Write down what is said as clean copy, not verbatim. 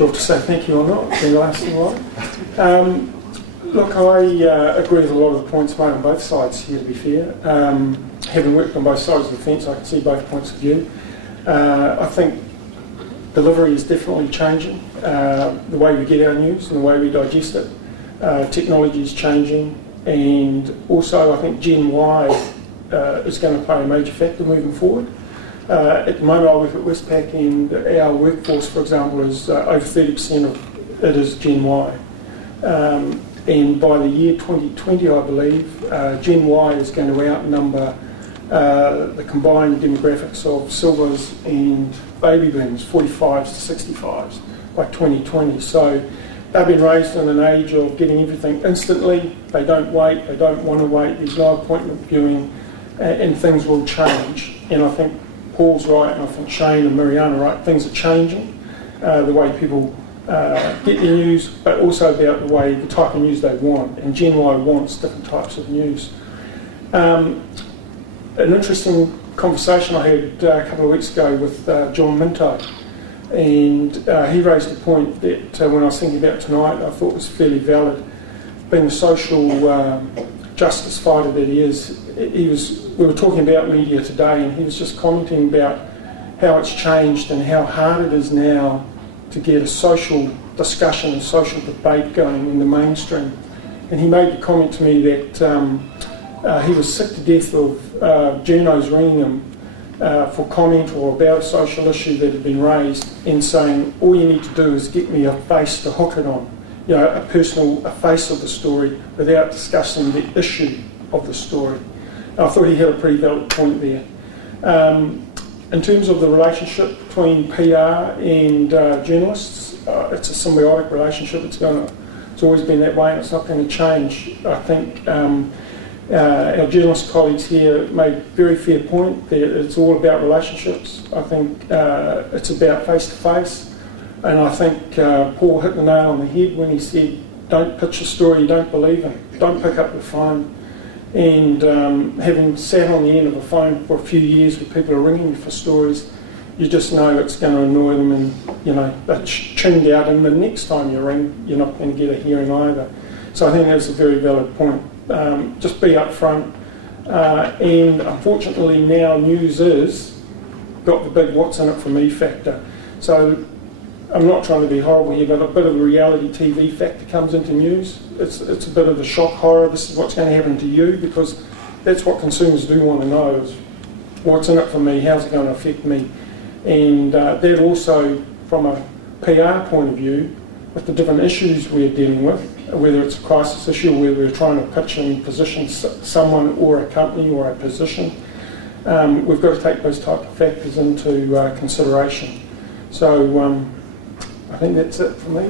sure if to say thank you or not. It's been lasting a while. Look, I agree with a lot of the points made on both sides here, to be fair. Having worked on both sides of the fence, I can see both points of view. I think delivery is definitely changing. The way we get our news and the way we digest it. Technology is changing, and also I think Gen Y is going to play a major factor moving forward. At the moment I work at Westpac, and our workforce, for example, is over 30% of it is Gen Y. And by the year 2020, I believe, Gen Y is going to outnumber the combined demographics of silvers and baby boomers, 45s to 65s, by 2020. So they've been raised in an age of getting everything instantly. They don't wait, they don't want to wait, there's no appointment viewing, and things will change. And I think Paul's right, and I think Shane and Marianne are right, things are changing, the way people get their news, but also about the way, the type of news they want, and Gen Y wants different types of news. An interesting conversation I had a couple of weeks ago with John Minto, and he raised a point that when I was thinking about tonight, I thought was fairly valid. Being the social justice fighter that he is, we were talking about media today, and he was just commenting about how it's changed and how hard it is now to get a social discussion and social debate going in the mainstream. And he made the comment to me that he was sick to death of journos ringing him for comment or about a social issue that had been raised, and saying, all you need to do is get me a face to hook it on, you know, a face of the story, without discussing the issue of the story. And I thought he had a pretty valid point there. In terms of the relationship between PR and journalists, it's a symbiotic relationship. It's always been that way, and it's not going to change. I think our journalist colleagues here made a very fair point that it's all about relationships. I think it's about face-to-face, and I think Paul hit the nail on the head when he said, don't pitch a story you don't believe in, don't pick up the phone. And having sat on the end of a phone for a few years where people are ringing you for stories, you just know it's going to annoy them, and you know they're tuned out, and the next time you ring, you're not going to get a hearing either. So I think that's a very valid point. Just be upfront, and unfortunately now news is got the big what's in it for me factor. So I'm not trying to be horrible here, but a bit of a reality TV factor comes into news. It's a bit of the shock horror. This is what's going to happen to you, because that's what consumers do want to know, is what's in it for me, how's it going to affect me. And that also, from a PR point of view, with the different issues we're dealing with, whether it's a crisis issue, whether we're trying to pitch and position someone or a company or a position, we've got to take those type of factors into consideration. So I think that's it for me.